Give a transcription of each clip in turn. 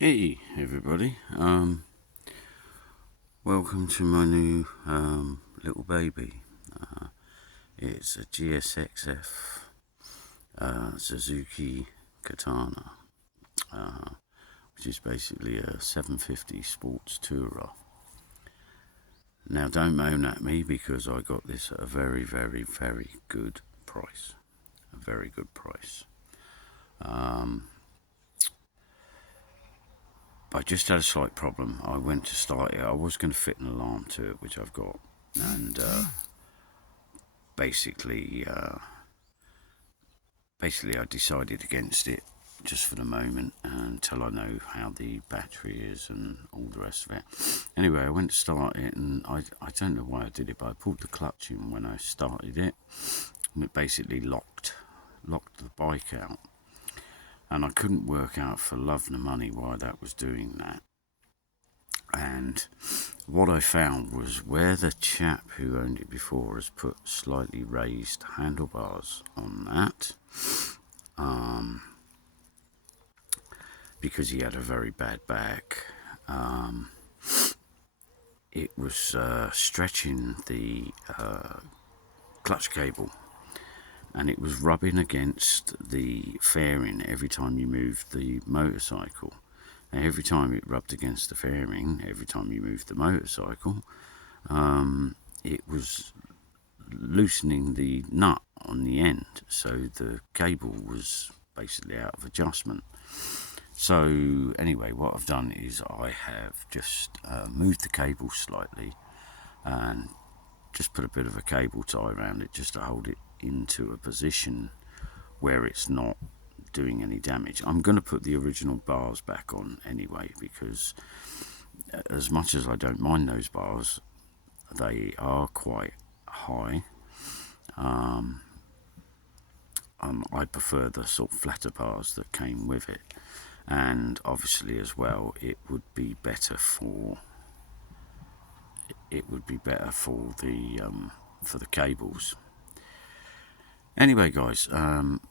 Hey everybody, welcome to my new little baby. It's a gsxf Suzuki Katana, which is basically a 750 sports tourer. Now don't moan at me because I got this at a very, very, very good price. A very good price. I just had a slight problem. I went to start it. I was going to fit an alarm to it, which I've got, and basically I decided against it just for the moment until I know how the battery is and all the rest of it. Anyway, I went to start it, and I don't know why I did it, but I pulled the clutch in when I started it, and it basically locked the bike out. And I couldn't work out for love nor money why that was doing that. And what I found was where the chap who owned it before has put slightly raised handlebars on that, because he had a very bad back. It was stretching the clutch cable, and it was rubbing against the fairing every time you moved the motorcycle. And every time it rubbed against the fairing, every time you moved the motorcycle, it was loosening the nut on the end, so the cable was basically out of adjustment. So anyway, what I've done is I have just moved the cable slightly and just put a bit of a cable tie around it just to hold it into a position where it's not doing any damage. I'm going to put the original bars back on anyway, because as much as I don't mind those bars, they are quite high. I prefer the sort of flatter bars that came with it, and obviously as well it would be better for the cables. Anyway, guys,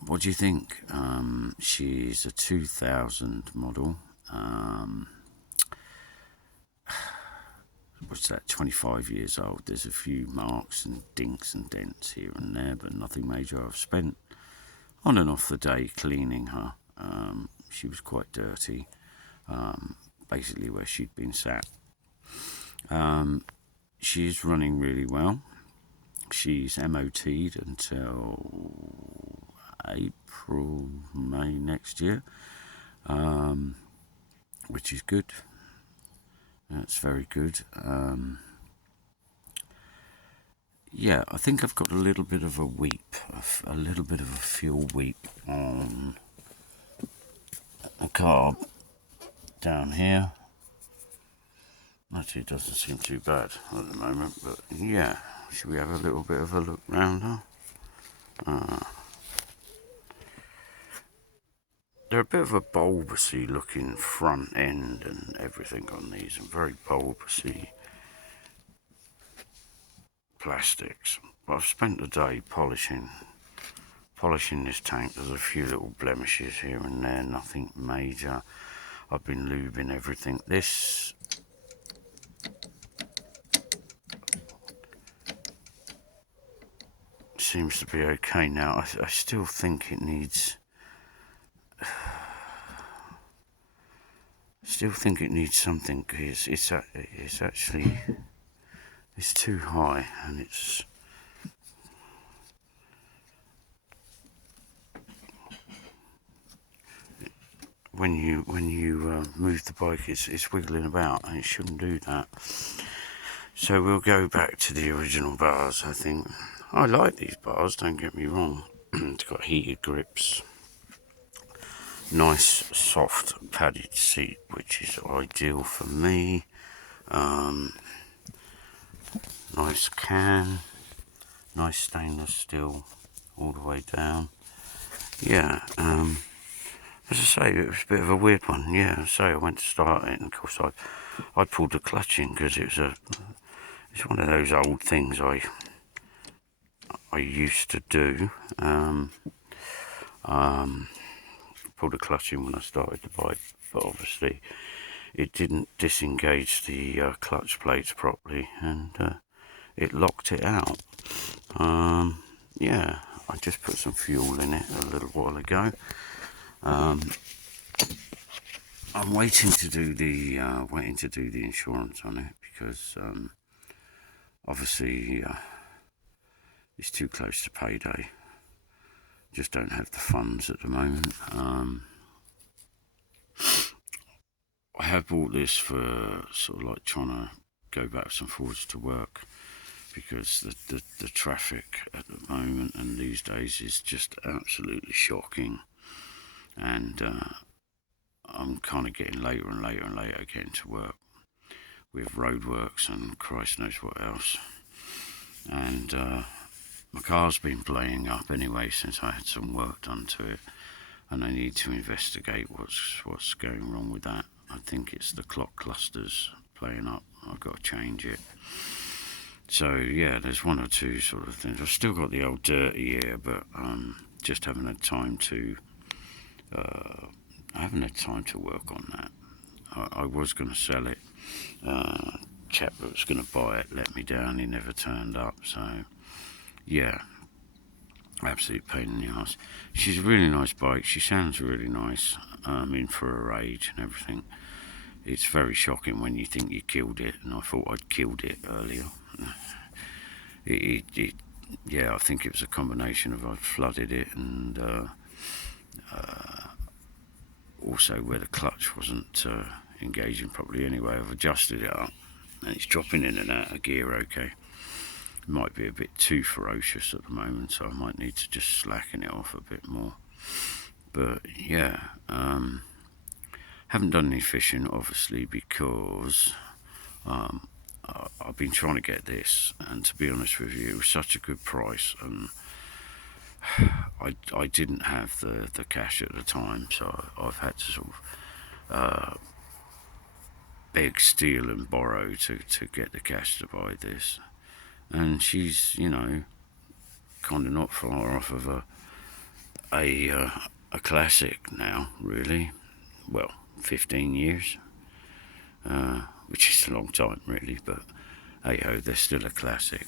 what do you think? She's a 2000 model. What's that? 25 years old. There's a few marks and dinks and dents here and there, but nothing major. I've spent on and off the day cleaning her. She was quite dirty, basically where she'd been sat. She's running really well. She's MOT'd until April, May next year, which is good. That's very good. Yeah, I think I've got a little bit of a weep, a little bit of a fuel weep on the carb down here. Actually, it doesn't seem too bad at the moment, but yeah, should we have a little bit of a look round her? They're a bit of a bulbousy looking front end and everything on these, and very bulbousy plastics. But I've spent the day polishing this tank. There's a few little blemishes here and there, nothing major. I've been lubing everything. This seems to be okay now. I still think it needs something, because it's actually too high, and it's when you move the bike, it's wiggling about, and it shouldn't do that. So we'll go back to the original bars. I think I like these bars, don't get me wrong. It's got heated grips, nice soft padded seat, which is ideal for me. Nice can, nice stainless steel all the way down. Yeah, as I say, it was a bit of a weird one. Yeah, so I went to start it, and of course I pulled the clutch in because it's one of those old things I used to do. pulled the clutch in when I started the bike, but obviously it didn't disengage the clutch plates properly, and it locked it out. Yeah, I just put some fuel in it a little while ago. I'm waiting to do the insurance on it, because obviously it's too close to payday. Just don't have the funds at the moment. I have bought this for sort of like trying to go backwards and forwards to work, because the traffic at the moment and these days is just absolutely shocking, and I'm kind of getting later and later and later getting to work with roadworks and Christ knows what else. And my car's been playing up anyway since I had some work done to it, and I need to investigate what's going wrong with that. I think it's the clock clusters playing up. I've got to change it. So yeah, there's one or two sort of things. I've still got the old dirty here, but just haven't had time to work on that. I was going to sell it. Chap that was going to buy it let me down. He never turned up. So yeah, absolute pain in the ass. She's a really nice bike. She sounds really nice. For her age and everything. It's very shocking when you think you killed it, and I thought I'd killed it earlier. Yeah, I think it was a combination of I'd flooded it, and also where the clutch wasn't engaging properly anyway. I've adjusted it up, and it's dropping in and out of gear okay. It might be a bit too ferocious at the moment, so I might need to just slacken it off a bit more. But yeah, haven't done any fishing obviously, because I've been trying to get this, and to be honest with you, it was such a good price, and I didn't have the cash at the time, so I've had to sort of beg, steal and borrow to get the cash to buy this. And she's, kind of not far off of a classic now, really. Well, 15 years, which is a long time really, but hey ho, they're still a classic.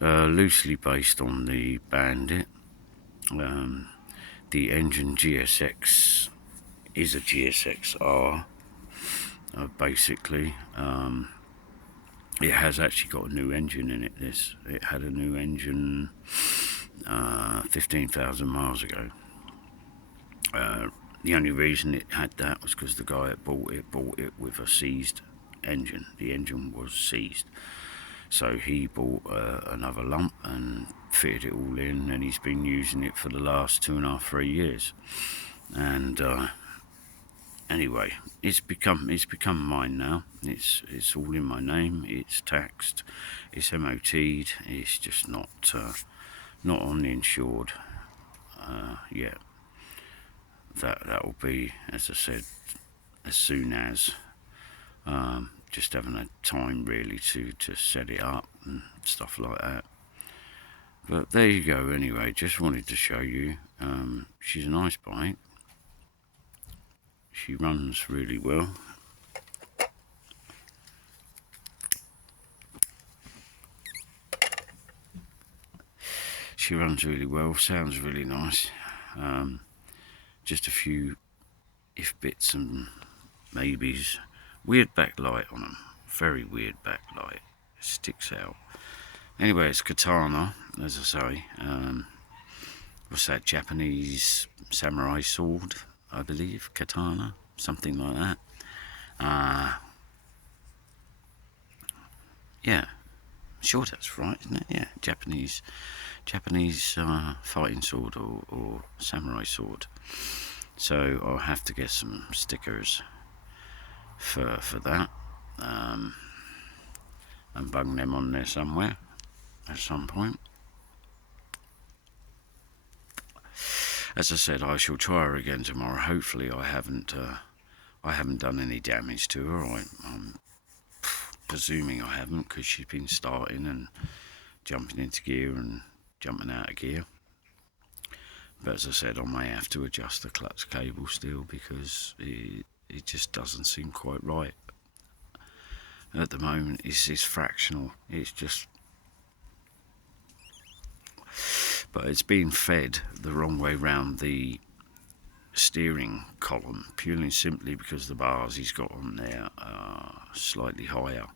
Loosely based on the Bandit. The engine GSX is a GSXR, basically. It has actually got a new engine in it. It had a new engine 15,000 miles ago. The only reason it had that was because the guy that bought it with a seized engine. The engine was seized, so he bought another lump and fitted it all in, and he's been using it for the last 2.5-3 years. And anyway, it's become mine now. It's all in my name. It's taxed. It's MOT'd. It's just not on the insured yet. That will be, as I said, as soon as. Just haven't had time really to set it up and stuff like that. But there you go. Anyway, just wanted to show you. She's a nice bike. She runs really well. She runs really well. Sounds really nice. Just a few if bits and maybes. Weird backlight on them. Very weird backlight. It sticks out. Anyway, it's katana, as I say. What's that? Japanese samurai sword, I believe. Katana, something like that. Yeah, sure that's right, isn't it? Yeah, Japanese fighting sword or samurai sword. So I'll have to get some stickers for that, and bung them on there somewhere at some point. As I said, I shall try her again tomorrow. Hopefully I haven't done any damage to her. I'm presuming I haven't, because she's been starting and jumping into gear and jumping out of gear. But as I said, I may have to adjust the clutch cable still, because it just doesn't seem quite right. At the moment, it's fractional. It's just, but it's being fed the wrong way round the steering column, purely and simply because the bars he's got on there are slightly higher.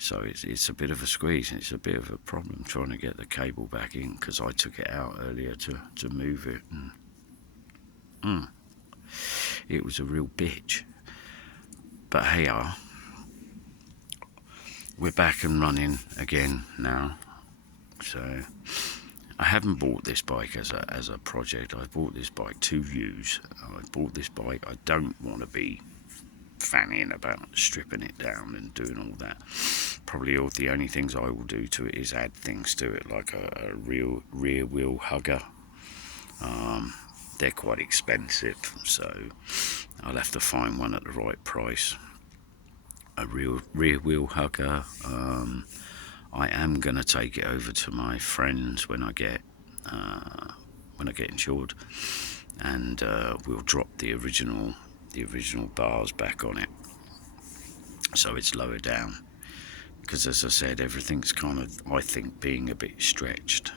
So it's a bit of a squeeze, and it's a bit of a problem trying to get the cable back in, because I took it out earlier to move it, and it was a real bitch. But hey, we're back and running again now. So I haven't bought this bike as a project. I bought this bike to use. I bought this bike. I don't want to be fanning about stripping it down and doing all that. Probably all the only things I will do to it is add things to it, like a real rear wheel hugger. They're quite expensive, so I'll have to find one at the right price. A real rear wheel hugger. I am going to take it over to my friends when I get insured, and we'll drop the original bars back on it, so it's lower down. Because as I said, everything's kind of, I think, being a bit stretched,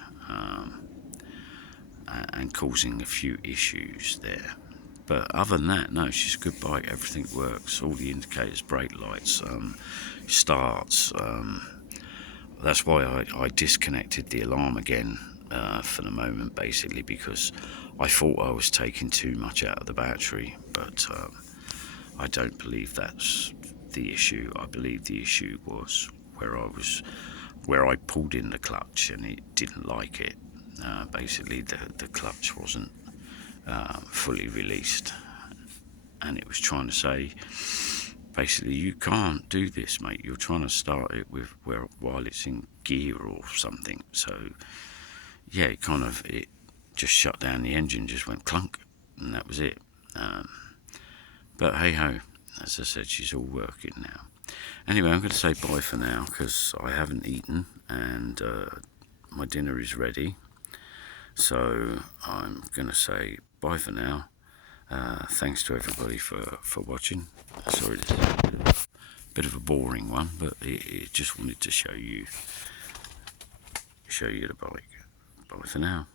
and causing a few issues there. But other than that, no, she's a good bike. Everything works. All the indicators, brake lights, starts. That's why I disconnected the alarm again for the moment, basically, because I thought I was taking too much out of the battery, but I don't believe that's the issue. I believe the issue was where I pulled in the clutch and it didn't like it. Basically, the clutch wasn't fully released, and it was trying to say, basically, you can't do this, mate. You're trying to start it while it's in gear or something. So yeah, it just shut down the engine, just went clunk, and that was it. But hey ho, as I said, she's all working now. Anyway, I'm going to say bye for now, because I haven't eaten, and my dinner is ready. So I'm going to say bye for now. Thanks to everybody for watching. Sorry, this is a bit of a boring one, but it just wanted to show you the bike. Bye for now.